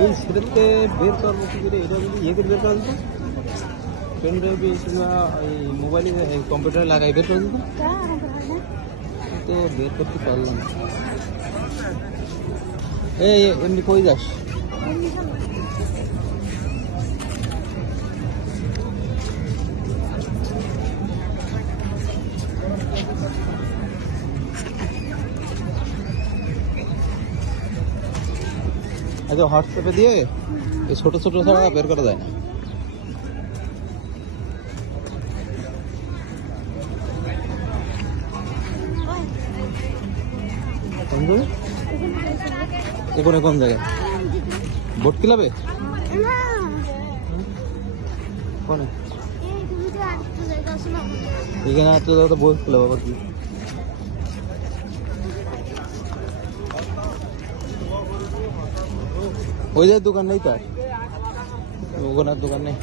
এই সেটাতে বের করবো কি করে? এটা যদি ইয়ে করে বের করা যেত, পেন ড্রাইভে কিংবা এই মোবাইলে কম্পিউটারে লাগাই বের করে দিত, তো বের করতে পারলাম না। এই এমনি কই যাস? আচ্ছা, হোয়াটসঅ্যাপে দিয়ে এই ছোট ছোট ছাড়া বের করা যায় না। এখানে কোন জায়গায়? বোট ক্লাবে? কোনে? এখানে একটা বোট ক্লাব আবার কি? ওই যে দোকান নেই, তার ওখানে দোকান নেই।